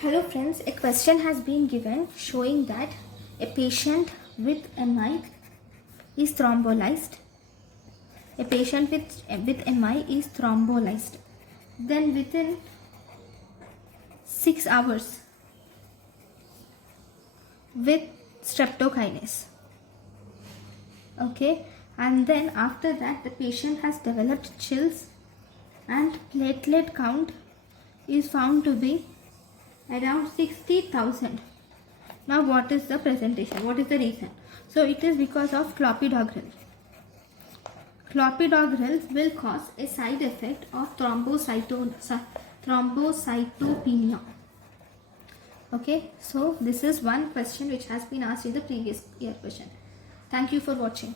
Hello friends, a question has been given showing that a patient with MI is thrombolized. A patient with MI is thrombolized. Then within 6 hours with streptokinase. Okay, and then after that the patient has developed chills and platelet count is found to be around 60,000. Now what is the presentation? What is the reason? So it is because of clopidegrel. Clopidegrel will cause a side effect of thrombocytopenia. Okay, so this is one question which has been asked in the previous year question. Thank you for watching.